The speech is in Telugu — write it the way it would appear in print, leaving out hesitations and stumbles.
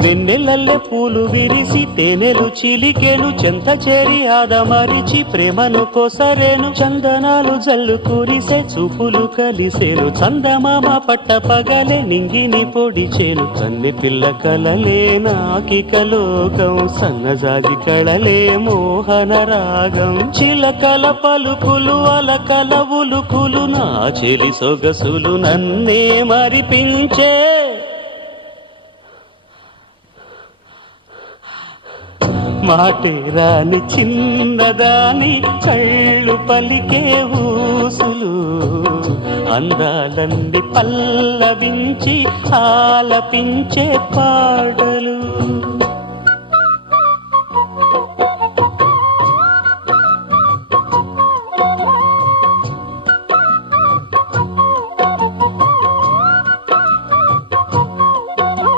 వెన్నెలల్లె పూలు విరిసి తేనెలు చిలికెను చెంత చేరి ఆదమరిచి ప్రేమను కొసరేను చందనాలు జల్లు కురిసే చూపులు కలిసేను చందమామ పట్ట పగలే నింగిని పొడిచేను కన్నె పిల్ల కలలే నాకిక లోకం సన్నజాజి కళలే మోహన రాగం చిలకల పలుకులు అలకల ఉలుకులు నా చెలి సొగసులు నన్నే మరిపించే మాటే రాని చిన్నదాని కళ్ళు పలికే ఊసులు అందాలన్నీ పల్లవించి ఆలపించే పాటలు